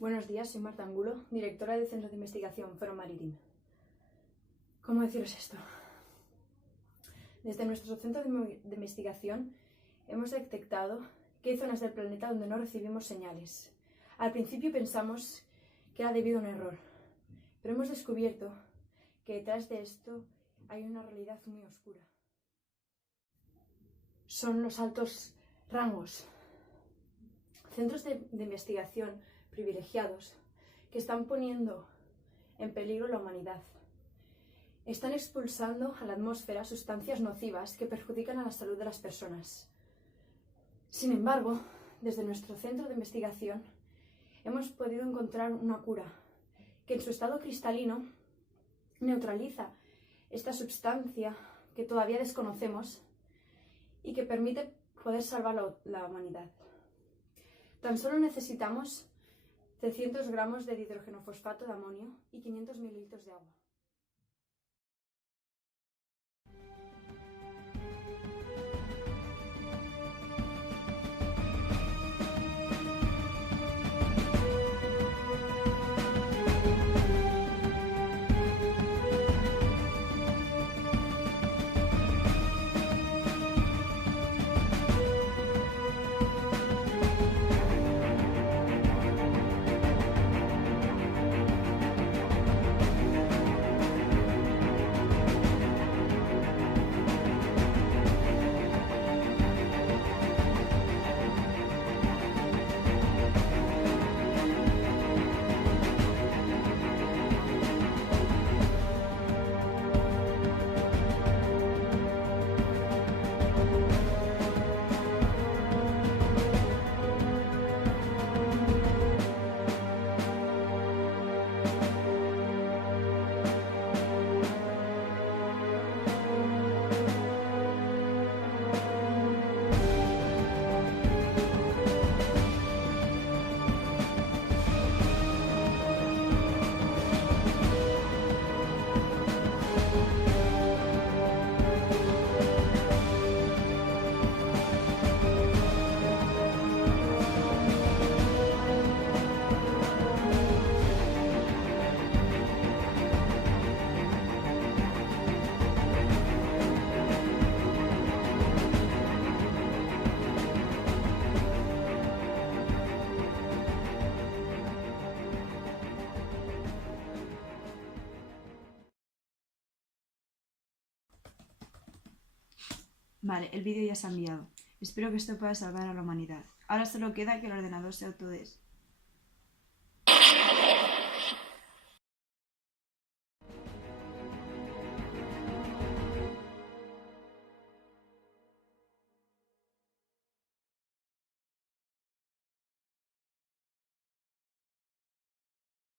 Buenos días, soy Marta Angulo, directora del Centro de Investigación Foro Marítim. ¿Cómo deciros esto? Desde nuestro centro de investigación hemos detectado que hay zonas del planeta donde no recibimos señales. Al principio pensamos que era debido a un error, pero hemos descubierto que detrás de esto hay una realidad muy oscura. Son los altos rangos, centros de investigación privilegiados que están poniendo en peligro la humanidad. Están expulsando a la atmósfera sustancias nocivas que perjudican a la salud de las personas. Sin embargo, desde nuestro centro de investigación hemos podido encontrar una cura que en su estado cristalino neutraliza esta sustancia que todavía desconocemos y que permite poder salvar la humanidad. Tan solo necesitamos 300 gramos de dihidrogenofosfato de amonio y 500 mililitros de agua. Vale, el vídeo ya se ha enviado. Espero que esto pueda salvar a la humanidad. Ahora solo queda que el ordenador se autodesconecte.